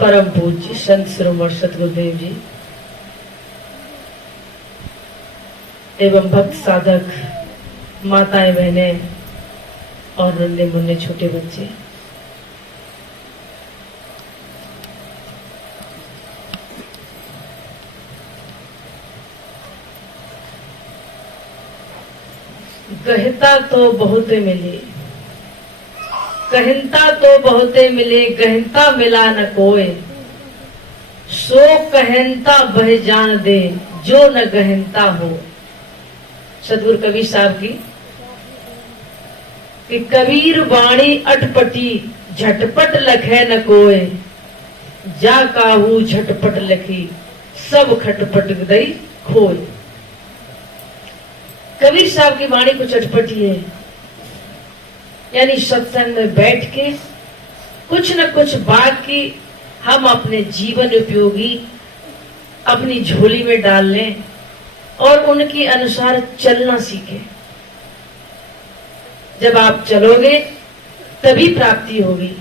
परम पूज्य संत शिरोमणि सतगुरुदेव जी एवं भक्त साधक माताएं बहनें और नन्हे मुन्ने छोटे बच्चे, कहता तो बहुते मिले, कहता तो बहुते मिले, गहनता मिला न कोय, सो कहनता बह जान दे जो न गहनता हो। सतगुरु कबीर साहब की कि कबीर वाणी अटपटी झटपट लखे न कोय, जा काहू झटपट लखी सब खटपट दई खोय। कबीर साहब की वाणी कुछ अटपटी है, यानी सत्संग में बैठ के कुछ न कुछ बात की हम अपने जीवन उपयोगी अपनी झोली में डाल लें और उनके अनुसार चलना सीखें। जब आप चलोगे तभी प्राप्ति होगी।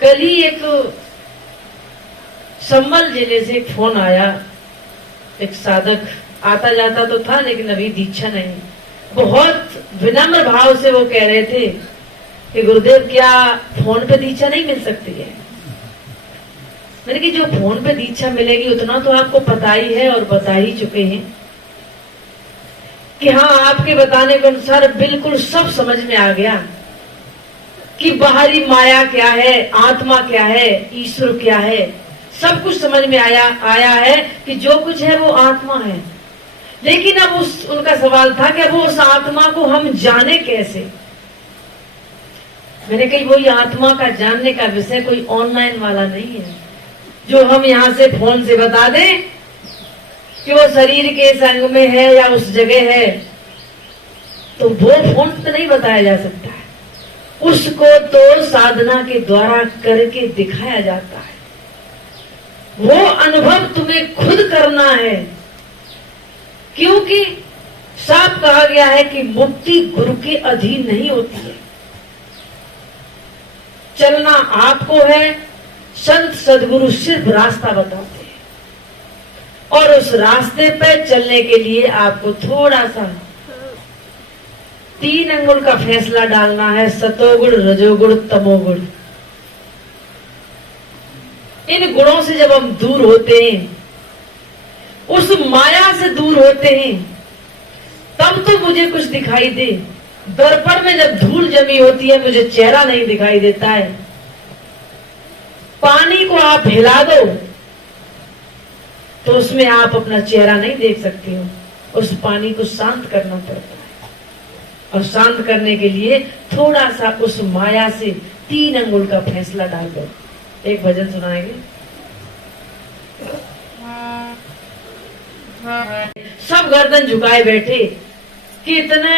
कल ही एक संभल जिले से एक फोन आया, एक साधक आता जाता तो था लेकिन अभी दीक्षा नहीं। बहुत विनम्र भाव से वो कह रहे थे कि गुरुदेव क्या फोन पे दीक्षा नहीं मिल सकती है। मैंने कि जो फोन पे दीक्षा मिलेगी उतना तो आपको पता ही है और बता ही चुके हैं कि हाँ, आपके बताने के अनुसार बिल्कुल सब समझ में आ गया कि बाहरी माया क्या है, आत्मा क्या है, ईश्वर क्या है, सब कुछ समझ में आया है कि जो कुछ है वो आत्मा है। लेकिन अब उनका सवाल था कि वो उस आत्मा को हम जाने कैसे। मैंने कही वही आत्मा का जानने का विषय कोई ऑनलाइन वाला नहीं है जो हम यहाँ से फोन से बता दें कि वो शरीर के संग में है या उस जगह है, तो वो फोन से नहीं बताया जा सकता है। उसको तो साधना के द्वारा करके दिखाया जाता है। वो अनुभव तुम्हें खुद करना है, क्योंकि साफ कहा गया है कि मुक्ति गुरु के अधीन नहीं होती है। चलना आपको है, संत सदगुरु सिर्फ रास्ता बताते हैं और उस रास्ते पे चलने के लिए आपको थोड़ा सा 3 अंगुल का फैसला डालना है, सतोगुण, रजोगुण, तमोगुण। इन गुणों से जब हम दूर होते हैं, उस माया से दूर होते हैं, तब तो मुझे कुछ दिखाई दे। दर्पण में जब धूल जमी होती है मुझे चेहरा नहीं दिखाई देता है। पानी को आप हिला दो तो उसमें आप अपना चेहरा नहीं देख सकते हो। उस पानी को शांत करना पड़ता है और शांत करने के लिए थोड़ा सा उस माया से 3 अंगुल का फैसला डाल दो। एक भजन सुनाएंगे। सब गर्दन झुकाए बैठे कि इतने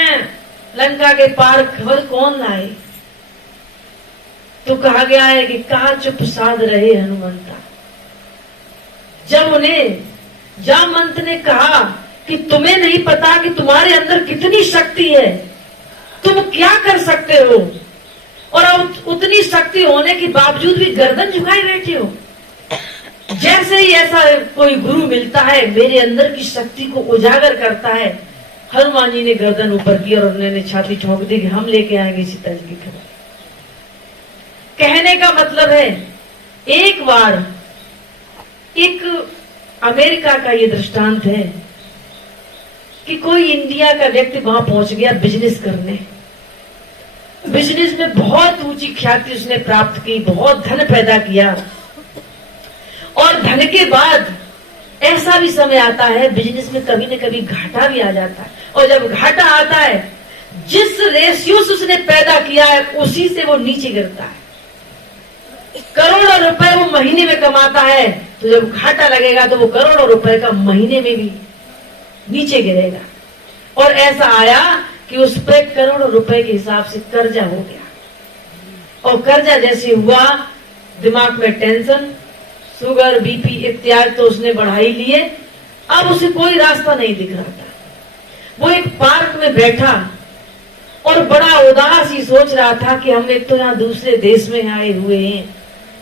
लंका के पार खबर कौन लाए। तो कहा गया है कि कहा चुप साध रहे हनुमंता। जब उन्हें जामवंत ने कहा कि तुम्हें नहीं पता कि तुम्हारे अंदर कितनी शक्ति है, तुम क्या कर सकते हो, और अब उतनी शक्ति होने के बावजूद भी गर्दन झुकाए बैठे हो। जैसे ही ऐसा कोई गुरु मिलता है मेरे अंदर की शक्ति को उजागर करता है। हनुमान जी ने गर्दन ऊपर की और उन्होंने छाती ठोक दी कि हम लेके आएंगे सीता जी की खबर। कहने का मतलब है, एक बार एक अमेरिका का ये दृष्टांत है कि कोई इंडिया का व्यक्ति वहां पहुंच गया बिजनेस करने। बिजनेस में बहुत ऊंची ख्याति उसने प्राप्त की, बहुत धन पैदा किया, और धन के बाद ऐसा भी समय आता है बिजनेस में कभी न कभी घाटा भी आ जाता है। और जब घाटा आता है, जिस रेशियो से उसने पैदा किया है उसी से वो नीचे गिरता है। करोड़ों रुपए वो महीने में कमाता है, तो जब घाटा लगेगा तो वो करोड़ों रुपए का महीने में भी नीचे गिरेगा। और ऐसा आया कि उस पर करोड़ों रुपए के हिसाब से कर्जा हो गया। और कर्जा जैसे हुआ, दिमाग में टेंशन, शुगर, बीपी इत्यादि तो उसने बढ़ा ही लिए। अब उसे कोई रास्ता नहीं दिख रहा था। वो एक पार्क में बैठा और बड़ा उदास ही सोच रहा था कि हम एक तो यहाँ दूसरे देश में आए हुए हैं,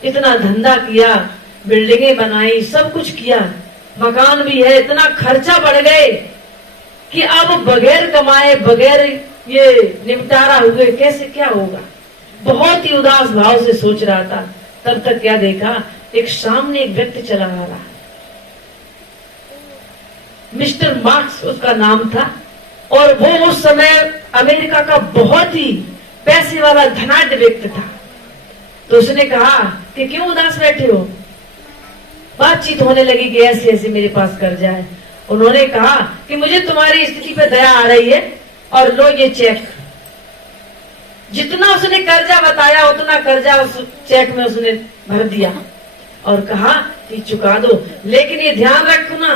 इतना धंधा किया, बिल्डिंगें बनाई, सब कुछ किया, मकान भी है, इतना खर्चा बढ़ गए कि अब बगैर कमाए, बगैर ये निपटारा हुए कैसे क्या होगा। बहुत ही उदास भाव से सोच रहा था। तब तक क्या देखा, एक सामने एक व्यक्ति चला आ रहा, मिस्टर मार्क्स उसका नाम था, और वो उस समय अमेरिका का बहुत ही पैसे वाला धनाढ्य व्यक्ति था। तो उसने कहा कि क्यों उदास बैठे हो। बातचीत होने लगी कि ऐसे ऐसे मेरे पास कर्जा है। उन्होंने कहा कि मुझे तुम्हारी स्थिति पे दया आ रही है, और लो ये चेक। जितना उसने कर्जा बताया उतना कर्जा उस चेक में उसने भर दिया और कहा कि चुका दो, लेकिन ये ध्यान रखना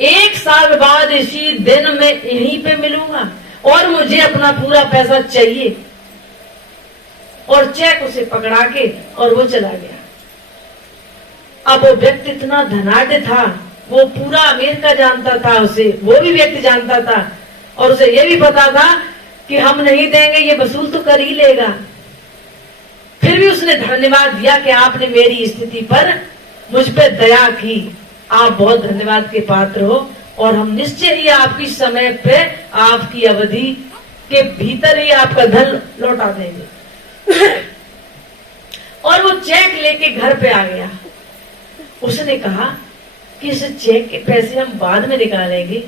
1 साल बाद इसी दिन मैं यहीं पे मिलूंगा और मुझे अपना पूरा पैसा चाहिए। और चेक उसे पकड़ा के और वो चला गया। अब वो व्यक्ति इतना धनाढ्य था, वो पूरा अमेरिका जानता था उसे, वो भी व्यक्ति जानता था, और उसे ये भी पता था कि हम नहीं देंगे ये वसूल तो कर ही लेगा। फिर भी उसने धन्यवाद दिया कि आपने मेरी स्थिति पर मुझ पे दया की, आप बहुत धन्यवाद के पात्र हो, और हम निश्चय ही आपकी समय पे आपकी अवधि के भीतर ही आपका धन लौटा देंगे। और वो चेक लेके घर पे आ गया। उसने कहा कि इस चेक के पैसे हम बाद में निकालेंगे,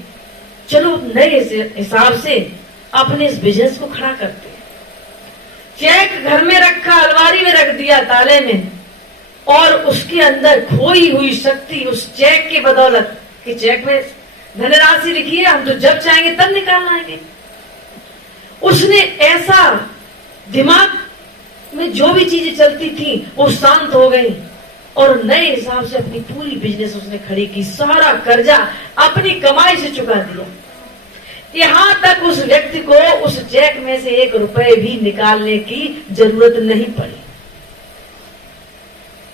चलो नए हिसाब से अपने इस बिजनेस को खड़ा करते हैं। चेक घर में रखा, अलमारी में रख दिया ताले में, और उसके अंदर खोई हुई शक्ति उस चेक की बदौलत, कि चेक में धनराशि लिखी है, हम तो जब चाहेंगे तब निकाल लाएंगे। उसने ऐसा दिमाग में जो भी चीजें चलती थी वो शांत हो गई, और नए हिसाब से अपनी पूरी बिजनेस उसने खड़ी की, सारा कर्जा अपनी कमाई से चुका दिया। यहां तक उस व्यक्ति को उस चेक में से 1 रुपए भी निकालने की जरूरत नहीं पड़ी।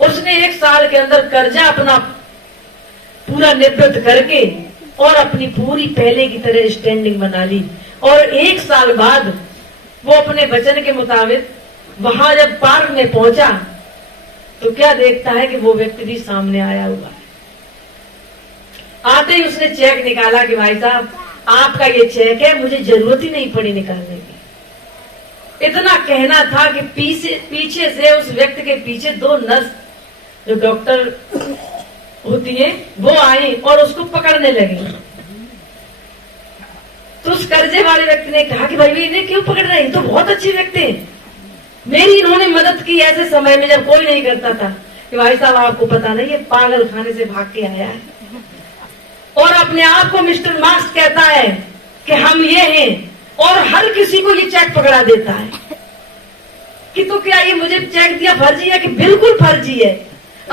उसने 1 साल के अंदर कर्जा अपना पूरा निवृत्त करके और अपनी पूरी पहले की तरह स्टैंडिंग बना ली। और 1 साल बाद वो अपने वचन के मुताबिक वहां जब पार्क में पहुंचा तो क्या देखता है कि वो व्यक्ति भी सामने आया हुआ है। आते ही उसने चेक निकाला कि भाई साहब आपका ये चेक है, मुझे जरूरत ही नहीं पड़ी निकालने की। इतना कहना था कि पीछे से उस व्यक्ति के पीछे 2 नर्स जो डॉक्टर होती है वो आई और उसको पकड़ने लगी। तो उस कर्जे वाले व्यक्ति ने कहा कि भाई इन्हें क्यों पकड़ रहे हैं, तो बहुत अच्छे व्यक्ति हैं, मेरी इन्होंने मदद की ऐसे समय में जब कोई नहीं करता था। कि भाई साहब आपको पता नहीं ये पागल खाने से भाग के आया है और अपने आप को मिस्टर मार्क्स कहता है कि हम ये हैं, और हर किसी को ये चेक पकड़ा देता है कि तो क्या ये मुझे चेक दिया फर्जी है? कि बिल्कुल फर्जी है।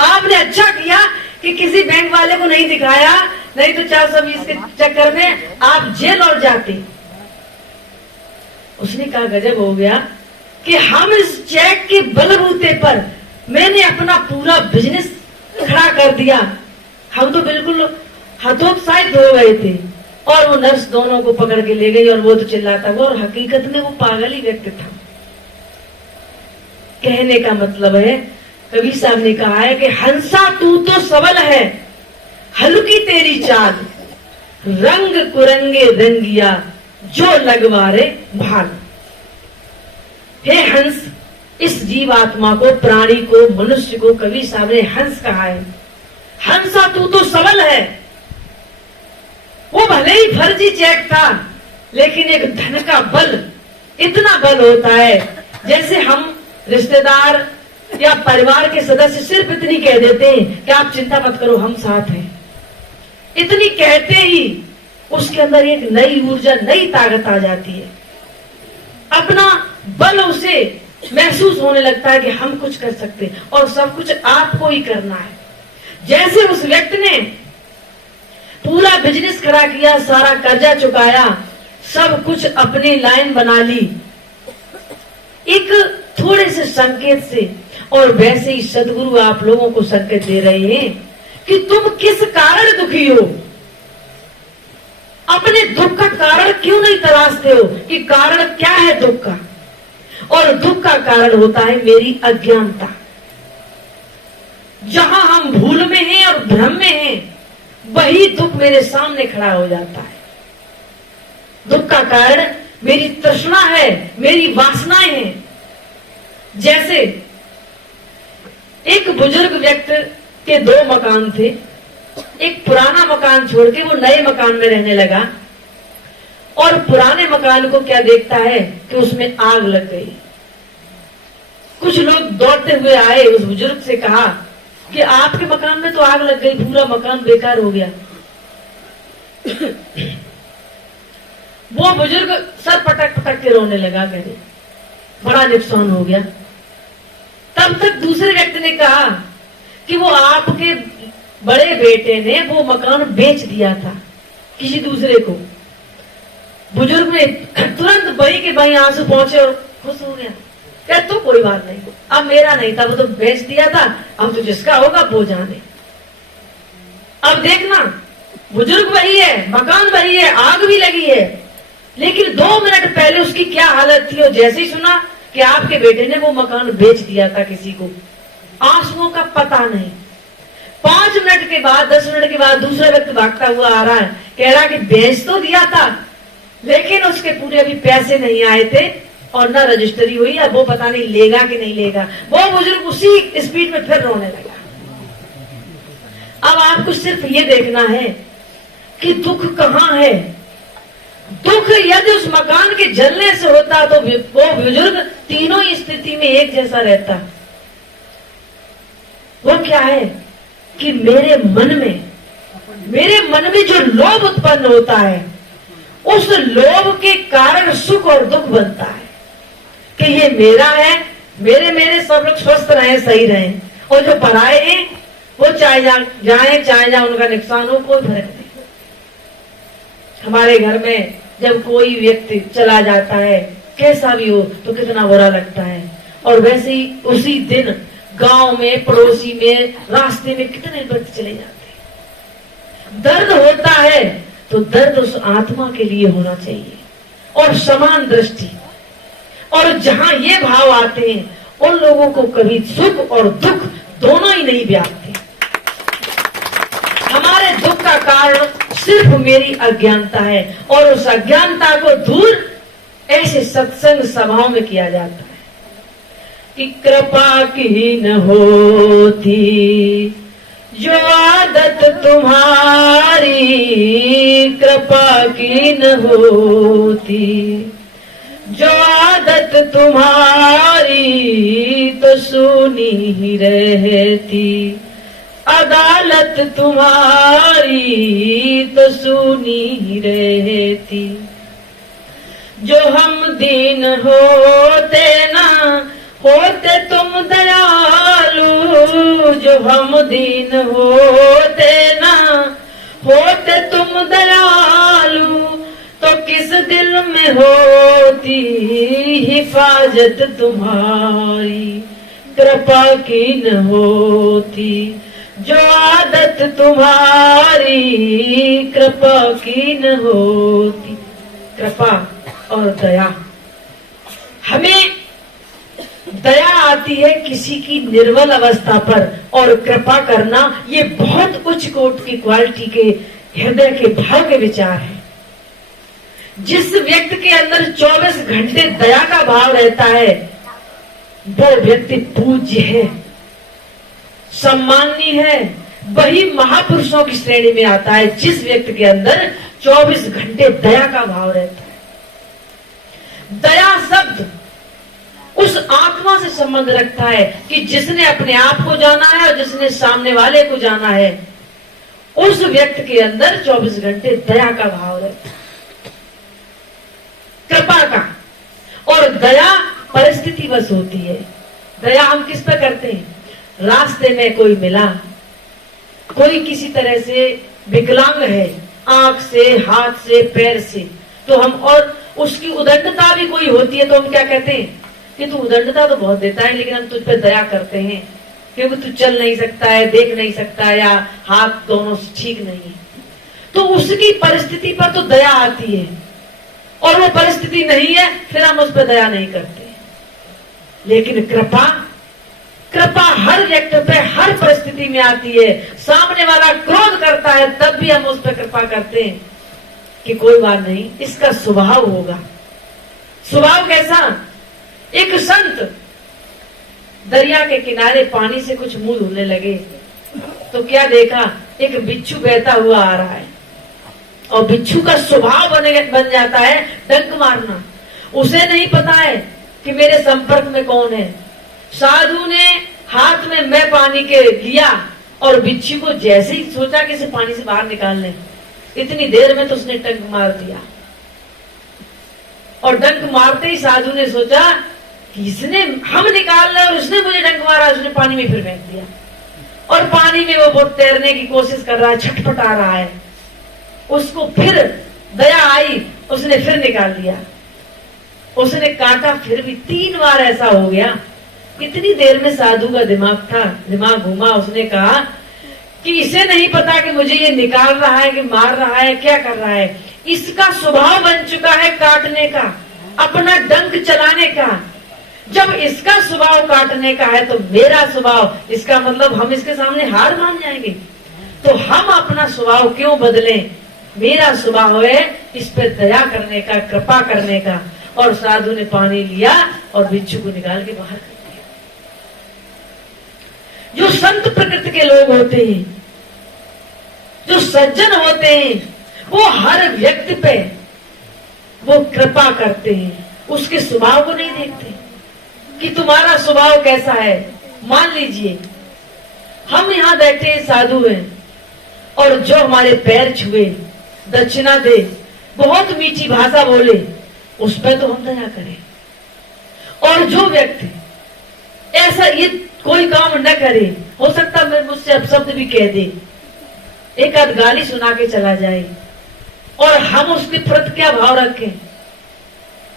आपने अच्छा किया कि किसी बैंक वाले को नहीं दिखाया, नहीं तो 420 के चक्कर में आप जेल और जाते। उसने कहा गजब हो गया कि हम इस चेक के बलबूते पर मैंने अपना पूरा बिजनेस खड़ा कर दिया। हम तो बिल्कुल हतोत्साहित हो गए थे। और वो नर्स दोनों को पकड़ के ले गई और वो तो चिल्लाता हुआ, और हकीकत में वो पागल ही व्यक्ति था। कहने का मतलब है, कबीर साहब ने कहा है कि हंसा तू तो सबल है, हल्की तेरी चाल, रंग कुरंगे रंगिया जो लगवारे भाल। हे हंस, इस जीवात्मा को, प्राणी को, मनुष्य को कबीर साहब ने हंस कहा है। हंसा तू तो सबल है। वो भले ही फर्जी चेक था, लेकिन एक धन का बल, इतना बल होता है जैसे हम रिश्तेदार या परिवार के सदस्य सिर्फ इतनी कह देते हैं कि आप चिंता मत करो हम साथ हैं। इतनी कहते ही उसके अंदर एक नई ऊर्जा, नई ताकत आ जाती है। अपना बल उसे महसूस होने लगता है कि हम कुछ कर सकते हैं और सब कुछ आपको ही करना है। जैसे उस व्यक्ति ने पूरा बिजनेस खड़ा किया, सारा कर्जा चुकाया, सब कुछ अपनी लाइन बना ली एक थोड़े से संकेत से, और वैसे ही सदगुरु आप लोगों को संकेत दे रहे हैं कि तुम किस कारण दुखी हो। अपने दुख का कारण क्यों नहीं तलाशते हो कि कारण क्या है दुख का? और दुख का कारण होता है मेरी अज्ञानता। जहां हम भूल हैं और भ्रम में हैं, वही दुख मेरे सामने खड़ा हो जाता है। दुख का कारण मेरी तृष्णा है, मेरी वासनाएं हैं। जैसे एक बुजुर्ग व्यक्ति के 2 मकान थे। एक पुराना मकान छोड़ के वो नए मकान में रहने लगा और पुराने मकान को क्या देखता है कि उसमें आग लग गई। कुछ लोग दौड़ते हुए आए, उस बुजुर्ग से कहा कि आपके मकान में तो आग लग गई, पूरा मकान बेकार हो गया। वो बुजुर्ग सर पटक पटक के रोने लगा, कह रहे बड़ा नुकसान हो गया। तब तक दूसरे व्यक्ति ने कहा कि वो आपके बड़े बेटे ने वो मकान बेच दिया था किसी दूसरे को। बुजुर्ग ने तुरंत बही के बही आंसू पहुंचे और खुश हो गया। क्या तो कोई बात नहीं, अब मेरा नहीं था, वो तो बेच दिया था, अब तो जिसका होगा वो जाने। अब देखना, बुजुर्ग वही है, मकान वही है, आग भी लगी है, लेकिन 2 मिनट पहले उसकी क्या हालत थी। और जैसे ही सुना कि आपके बेटे ने वो मकान बेच दिया था किसी को, आंसुओं का पता नहीं। 5 मिनट के बाद, 10 मिनट के बाद दूसरा व्यक्ति भागता हुआ आ रहा है, कह रहा कि बेच तो दिया था, लेकिन उसके पूरे अभी पैसे नहीं आए थे और ना रजिस्ट्री हुई, अब वो पता नहीं लेगा कि नहीं लेगा। वो बुजुर्ग उसी स्पीड में फिर रोने लगा। अब आपको सिर्फ ये देखना है कि दुख कहां है। दुख यदि उस मकान के जलने से होता तो वो बुजुर्ग तीनों ही स्थिति में एक जैसा रहता। वो क्या है कि मेरे मन में जो लोभ उत्पन्न होता है, उस लोभ के कारण सुख और दुख बनता है कि ये मेरा है, मेरे सब लोग स्वस्थ रहे, सही रहे, और जो पराए हैं वो चाहे जाए उनका नुकसान हो, कोई फर्क नहीं। हमारे घर में जब कोई व्यक्ति चला जाता है, कैसा भी हो, तो कितना बुरा लगता है। और वैसे ही उसी दिन गांव में, पड़ोसी में, रास्ते में कितने व्यक्ति चले जाते हैं। दर्द होता है तो दर्द उस आत्मा के लिए होना चाहिए और समान दृष्टि। और जहां ये भाव आते हैं उन लोगों को कभी सुख और दुख दोनों ही नहीं व्यापते। हमारे दुख का कारण सिर्फ मेरी अज्ञानता है, और उस अज्ञानता को दूर ऐसे सत्संग सभाओं में किया जाता है कि कृपा की न होती जो आदत तुम्हारी, कृपा की न होती जो आदत तुम्हारी, तो सुनी ही रहती अदालत तुम्हारी, तो सुनी ही रहती। जो हम दीन होते ना होते तुम दयालु, जो हम दीन होते ना होते तुम दयालु, तो किस दिल में होती हिफाजत तुम्हारी, कृपा की न होती जो आदत तुम्हारी, कृपा की न होती। कृपा और दया, हमें दया आती है किसी की निर्बल अवस्था पर, और कृपा करना ये बहुत उच्च कोटि की क्वालिटी के हृदय के भाव के विचार है। जिस व्यक्ति के अंदर 24 घंटे दया का भाव रहता है, वो व्यक्ति पूज्य है, सम्माननीय है, वही महापुरुषों की श्रेणी में आता है जिस व्यक्ति के अंदर 24 घंटे दया का भाव रहता है। दया शब्द उस आत्मा से संबंध रखता है कि जिसने अपने आप को जाना है और जिसने सामने वाले को जाना है, उस व्यक्ति के अंदर 24 घंटे दया का भाव रहता है, कृपा का। और दया परिस्थिति बस होती है। दया हम किस पे करते हैं? रास्ते में कोई मिला, कोई किसी तरह से विकलांग है, आंख से, हाथ से, पैर से, तो हम, और उसकी उदंडता भी कोई होती है, तो हम क्या कहते हैं कि तू उदंडता तो बहुत देता है, लेकिन हम तुझ पे दया करते हैं क्योंकि तू चल नहीं सकता है, देख नहीं सकता है, या हाथ दोनों ठीक नहीं है। तो उसकी परिस्थिति पर तो दया आती है, और वो परिस्थिति नहीं है, फिर हम उस पर दया नहीं करते। लेकिन कृपा, कृपा हर व्यक्ति पे हर परिस्थिति में आती है। सामने वाला क्रोध करता है तब भी हम उस पर कृपा करते हैं कि कोई बात नहीं, इसका स्वभाव होगा। स्वभाव कैसा? एक संत दरिया के किनारे पानी से कुछ मुंह धोने लगे तो क्या देखा, एक बिच्छू बहता हुआ आ रहा है और बिच्छू का स्वभाव बन जाता है डंक मारना। उसे नहीं पता है कि मेरे संपर्क में कौन है। साधु ने हाथ में मैं पानी के लिया और बिच्छू को जैसे ही सोचा कि इसे पानी से बाहर निकाल लें, इतनी देर में तो उसने डंक मार दिया। और डंक मारते ही साधु ने सोचा कि इसने हम निकाल रहे और उसने मुझे डंक मारा। उसने पानी में फिर फेंक दिया और पानी में वो बहुत तैरने की कोशिश कर रहा है, छटपटा रहा है। उसको फिर दया आई, उसने फिर निकाल दिया। उसने काटा, फिर भी 3 बार ऐसा हो गया। इतनी देर में साधु का दिमाग घूमा। उसने कहा कि इसे नहीं पता कि मुझे ये निकाल रहा है कि मार रहा है, क्या कर रहा है। इसका स्वभाव बन चुका है काटने का, अपना डंक चलाने का। जब इसका स्वभाव काटने का है तो मेरा स्वभाव, इसका मतलब हम इसके सामने हार मान जाएंगे। तो हम अपना स्वभाव क्यों बदलें? मेरा स्वभाव है इस पर दया करने का, कृपा करने का। और साधु ने पानी लिया और बिच्छू को निकाल के बाहर कर दिया। जो संत प्रकृति के लोग होते हैं, जो सज्जन होते हैं, वो हर व्यक्ति पे वो कृपा करते हैं, उसके स्वभाव को नहीं देखते कि तुम्हारा स्वभाव कैसा है। मान लीजिए हम यहां बैठे साधु हैं और जो हमारे पैर छुए, दक्षिणा दे, बहुत मीठी भाषा बोले, उस पर तो हम दया करें। और जो व्यक्ति ऐसा ये कोई काम न करे, हो सकता मैं मुझसे अपशब्द भी कह दे, एक आध गाली सुना के चला जाए, और हम उसके प्रति क्या भाव रखें?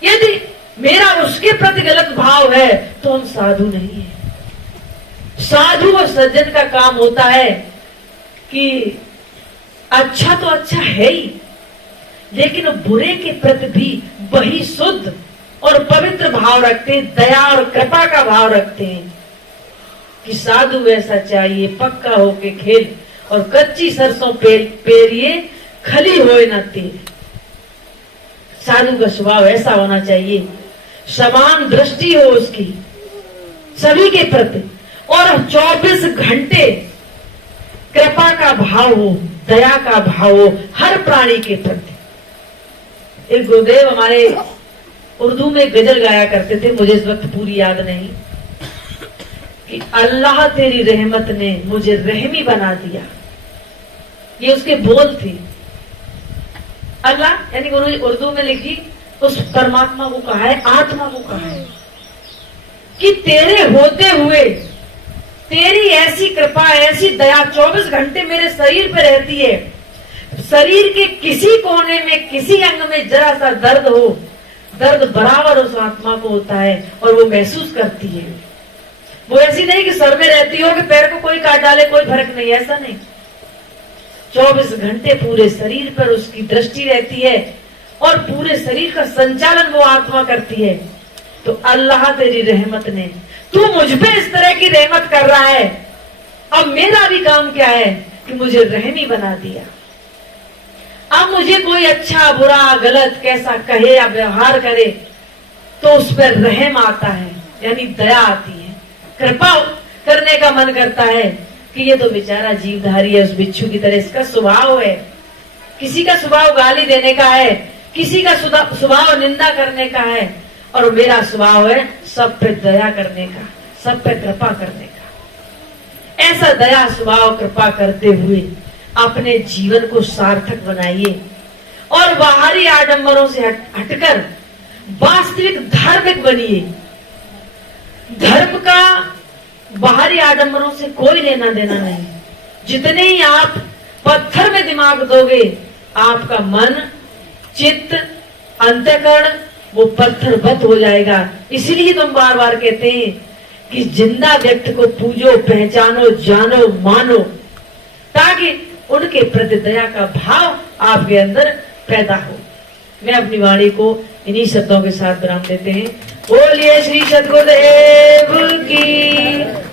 यदि मेरा उसके प्रति गलत भाव है तो हम साधु नहीं है। साधु और सज्जन का काम होता है कि अच्छा तो अच्छा है ही, लेकिन बुरे के प्रति भी वही शुद्ध और पवित्र भाव रखते हैं, दया और कृपा का भाव रखते हैं कि साधु ऐसा चाहिए, पक्का होके खेल और कच्ची सरसों पेरिए, खली होए न तेल। साधु का स्वभाव ऐसा होना चाहिए, समान दृष्टि हो उसकी सभी के प्रति, और 24 घंटे कृपा का भाव हो, दया का भाव हो हर प्राणी के प्रति। एक गुरुदेव हमारे उर्दू में गजल गाया करते थे, मुझे इस वक्त पूरी याद नहीं, कि अल्लाह तेरी रहमत ने मुझे रहमी बना दिया। ये उसके बोल थे। अल्लाह यानी उन्होंने उर्दू में लिखी, उस परमात्मा को कहा है, आत्मा को कहा है कि तेरे होते हुए तेरी ऐसी कृपा, ऐसी दया 24 घंटे मेरे शरीर पे रहती है। शरीर के किसी कोने में, किसी अंग में जरा सा दर्द हो, दर्द बराबर उस आत्मा को होता है और वो महसूस करती है। वो ऐसी नहीं कि सर में रहती हो कि पैर को कोई काट डाले कोई फर्क नहीं, ऐसा नहीं। 24 घंटे पूरे शरीर पर उसकी दृष्टि रहती है और पूरे शरीर का संचालन वो आत्मा करती है। तो अल्लाह तेरी रहमत ने, तू मुझ पे इस तरह की रहमत कर रहा है, अब मेरा भी काम क्या है कि मुझे रहमी बना दिया। अब मुझे कोई अच्छा बुरा गलत कैसा कहे या व्यवहार करे तो उस पर रहम आता है, यानी दया आती है, कृपा करने का मन करता है कि ये तो बेचारा जीवधारी है, उस बिच्छू की तरह इसका स्वभाव है। किसी का स्वभाव गाली देने का है, किसी का स्वभाव निंदा करने का है, और मेरा स्वभाव है सब पे दया करने का, सब पे कृपा करने का। ऐसा दया स्वभाव कृपा करते हुए अपने जीवन को सार्थक बनाइए और बाहरी आडंबरों से हटकर वास्तविक धार्मिक बनिए। धर्म का बाहरी आडंबरों से कोई लेना देना नहीं। जितने ही आप पत्थर में दिमाग दोगे, आपका मन, चित्त, अंतःकरण वो पत्थरवत हो जाएगा। इसलिए तुम बार बार कहते हैं कि जिंदा व्यक्ति को पूजो, पहचानो, जानो, मानो, ताकि उनके प्रति दया का भाव आपके अंदर पैदा हो। मैं अपनी वाणी को इन्हीं शब्दों के साथ विराम देते हैं। बोलिए श्री सद्गुरुदेव की।